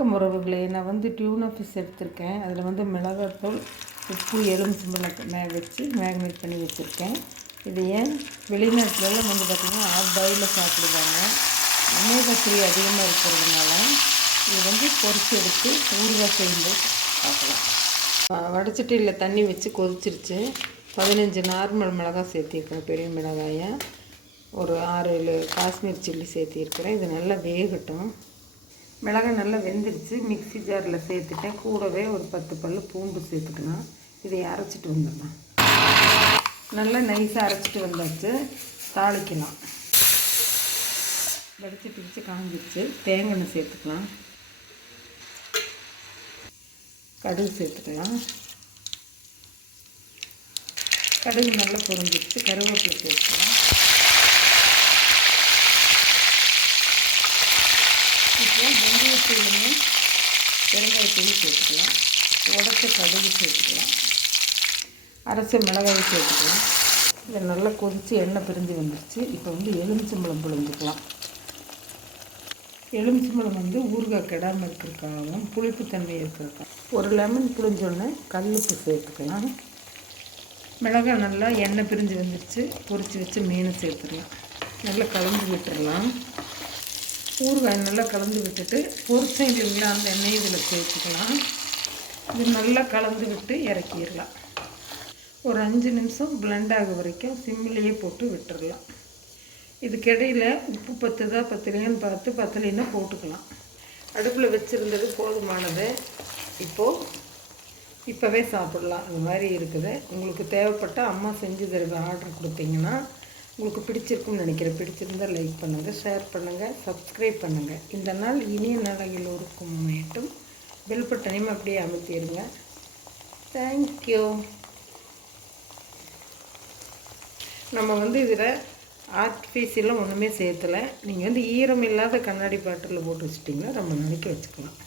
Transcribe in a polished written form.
வணக்கம் உறவுகளே. நான் டியூனா ஃபிஷ் எடுத்திருக்கேன். அதில் மிளகாத்தூள், உப்பு, எலுமிச்சம்பழம் வச்சு மேக்னேட் பண்ணி வச்சுருக்கேன். இது ஏன் வெளிநாட்டிலலாம் பார்த்திங்கன்னா ஆஃப் பாயிலில் சாப்பிடுவாங்க. ஒமேகா 3 அதிகமாக இருக்கிறதுனால இது பொரிச்சு எடுத்து ஊறுகாய் செய்யும்போது பார்க்கலாம். வடச்சட்டியில் தண்ணி வச்சு கொதிச்சிருச்சு. 15 நார்மல் மிளகாய் சேர்த்திருக்கிறேன், பெரிய மிளகாயை. ஒரு 6-7 காஷ்மீர் சில்லி சேர்த்திருக்கிறேன். இது நல்லா வேகட்டும். மிளகாய் நல்லா வெந்துடுச்சு. மிக்ஸி ஜாரில் சேர்த்துட்டேன். கூடவே ஒரு 10 பல் பூண்டு சேர்த்துக்கலாம். இதை அரைச்சிட்டு வந்துடலாம். நல்லா நைஸாக அரைச்சிட்டு வந்தாச்சு. தாளிக்கலாம். வடிச்சிட்டு வச்சு காஞ்சிடுச்சு. தேங்காய் எண்ணெய் சேர்த்துக்கலாம். கடுகு சேர்த்துக்கலாம். கடுகு நல்லா பொரிஞ்சிடுச்சு. கருவேப்பிலை சேர்த்துக்கலாம். இப்போ வெந்தயத்தூளுமே பெருங்காயத்தூள் சேர்த்துக்கலாம். உடச்ச கடுகு சேர்த்துக்கலாம். அரைச்ச மிளகாய் சேர்த்துக்கலாம். இதை நல்லா கொதித்து எண்ணெய் பிரிஞ்சு வந்துடுச்சு. இப்போ எலுமிச்சம்பழம் புழிஞ்சிக்கலாம். எலுமிச்சம்பழம் ஊறுகாய் கெடாமல் இருக்கிறதுக்காகவும் புளிப்புத்தன்மை இருக்கிறதுக்காக ஒரு லெமன் புழிஞ்சோடனே கல்லுப்பு சேர்த்துக்கலாம். மிளகாய் நல்லா எண்ணெய் பிரிஞ்சு வந்துடுச்சு. பொரித்து வச்சு மீனை சேர்த்துக்கலாம். நல்லா கலந்து விட்டுடலாம். ஊறுகாய் நல்லா கலந்து விட்டுட்டு பொரிச்சைங்களா அந்த எண்ணெய் இதில் சேர்த்துக்கலாம். இது நல்லா கலந்து விட்டு இறக்கிடலாம். ஒரு 5 நிமிஷம் பிளெண்ட் ஆக வரைக்கும் சிம்மிலேயே போட்டு விட்டுடலாம். இதுக்கிடையில் உப்பு பத்தலையான்னு பார்த்து பத்தலைன்னா போட்டுக்கலாம். அடுப்பில் வச்சுருந்தது போதுமானது. இப்போவே சாப்பிடலாம். அது மாதிரி இருக்குது. உங்களுக்கு தேவைப்பட்ட அம்மா செஞ்சு தருவ ஆர்டர் கொடுத்தீங்கன்னா உங்களுக்கு பிடிச்சிருக்குன்னு நினைக்கிறேன். பிடிச்சிருந்தால் லைக் பண்ணுங்கள், ஷேர் பண்ணுங்கள், சப்ஸ்கிரைப் பண்ணுங்கள். இந்த நாள் இனிய நாள் எல்லோருக்கும் மட்டும் பெல் பட்டனையும் அப்படியே அமுத்திடுங்க. தேங்க்யூ. நம்ம இதில் ஆர்டிஃபிஷியலாக ஒன்றுமே சேர்த்தலை. நீங்கள் ஈரம் இல்லாத கண்ணாடி பாட்டிலில் போட்டு வச்சிட்டிங்கன்னா ரொம்ப நாளைக்கு வச்சுக்கலாம்.